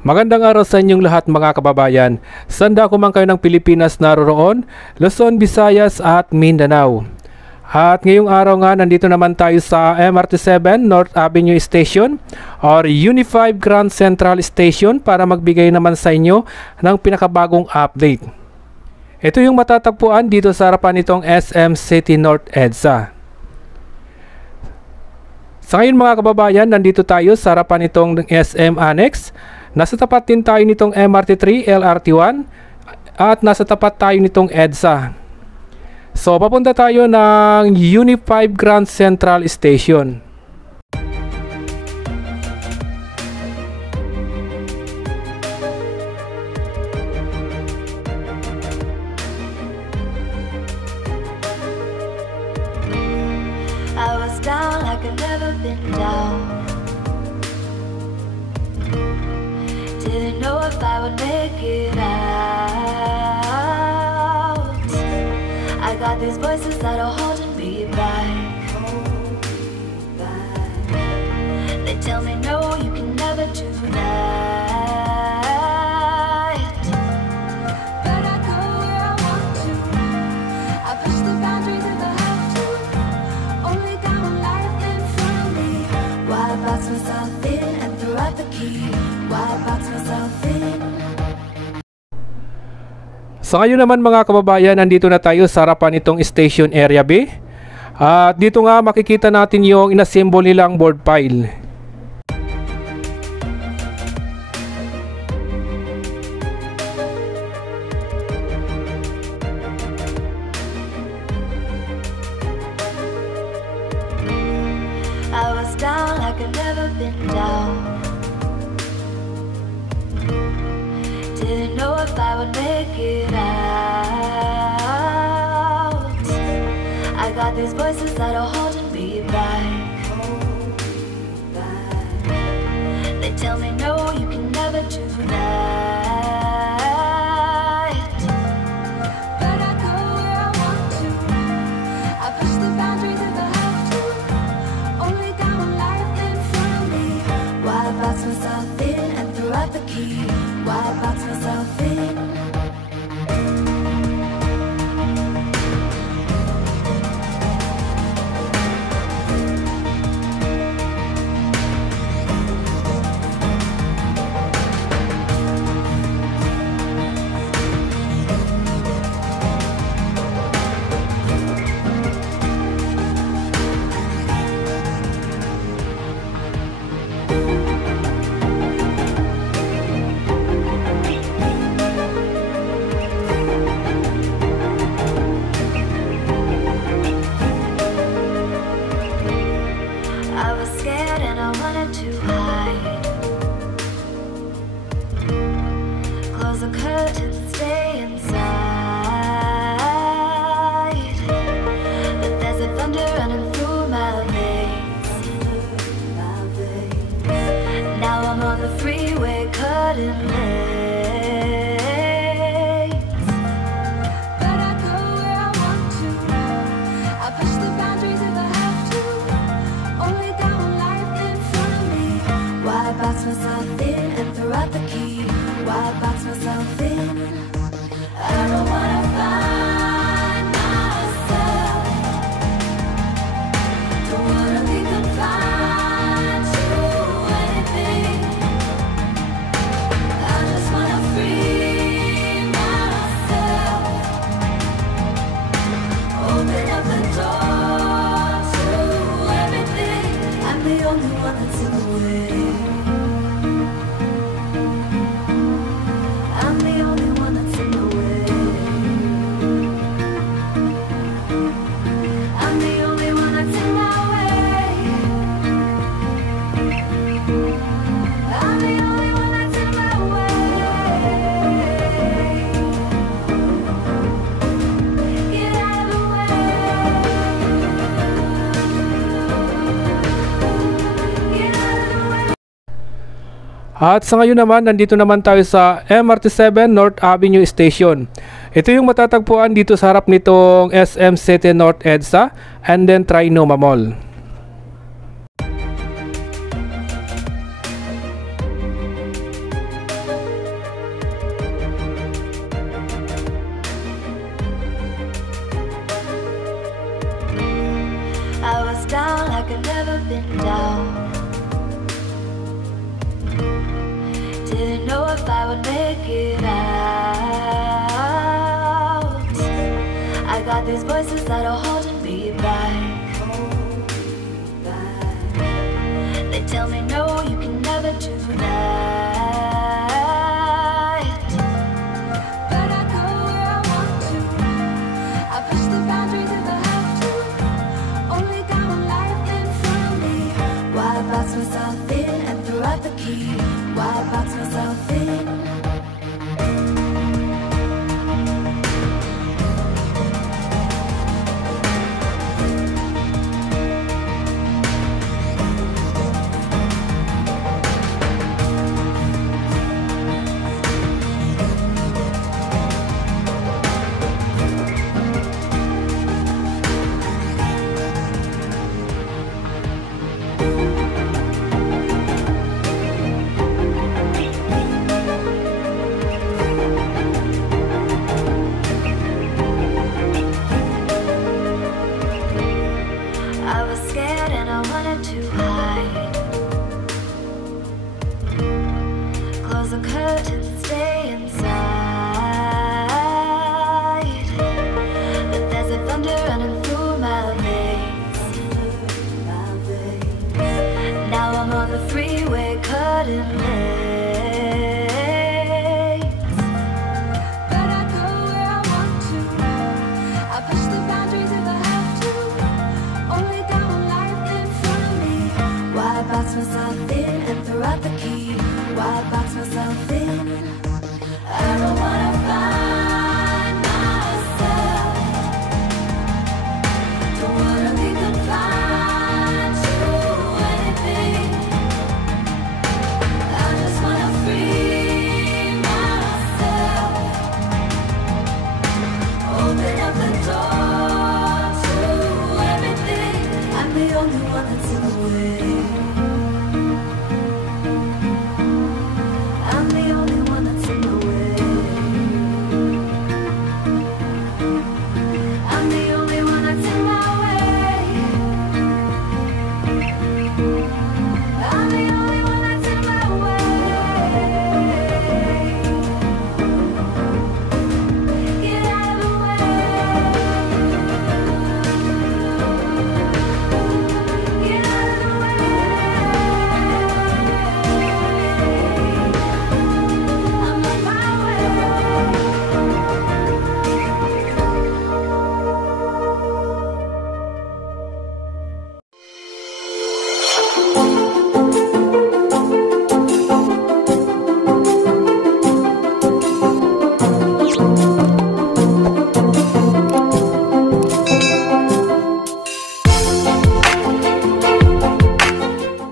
Magandang araw sa inyong lahat mga kababayan. Sanda ko man kayo ng Pilipinas naroroon, Luzon, Visayas at Mindanao. At ngayong araw nga nandito naman tayo sa MRT7 North Avenue Station or Unified Grand Central Station para magbigay naman sa inyo ng pinakabagong update. Ito yung matatagpuan dito sa harapan nitong SM City North EDSA. Sa ngayon mga kababayan, nandito tayo sa harapan nitong SM Annex. Nasa tapat din tayo nitong MRT3, LRT1 at nasa tapat tayo nitong EDSA. So papunta tayo ng Unified Grand Central Station. I was down like I've never been down. Didn't know if I would make it out. I got these voices that are holding me back. They tell me no, you can never do that. But I go where I want to. I push the boundaries if I have to. Only got one life in front of me. Why box myself in and throw out the key? Why box myself in? So ngayon naman mga kababayan, nandito na tayo sa harapan itong Station Area B. At dito nga makikita natin yung inassemble nilang board pile. I was down like I've never been down. Didn't know if I would make it out. I got these voices that are holding me back. They tell me no, you can never do that. But I go where I want to. I push the boundaries if I have to. Only got one life in front of me. Why box myself in and throw out the key? Why box myself in? I was scared and I wanted to hide. Close the curtains and stay inside. But there's a thunder running through my veins. Now I'm on the freeway cutting lanes. But I go where I want to. I push the boundaries if I have to. Only got one life in front of me. Why box myself in and throw out the key? Why box myself in? I don't wanna find myself. Don't wanna be confined to anything. I just wanna free myself. Open up the door to everything. I'm the only one that's in the way. I'm the only one that's in the way. I'm the only one that's in my way. I'm the only one that's in my way. Get out of the way. Get out of the way. At sa ngayon naman, nandito naman tayo sa MRT7 North Avenue Station. Ito yung matatagpuan dito sa harap nitong SM City North EDSA and then Trinoma Mall. I'd never been down. Didn't know if I would make it out. I got these voices that are holding me back. They tell me no, you can never do that. But I go where I want to. I push the boundaries if I have to. Only got one life in front of me. Why box myself in and throw out the key? Why box myself in? I was scared and I wanted to hide. Close the curtains and stay inside. But there's a thunder running through my veins. Now I'm on the freeway cutting lanes.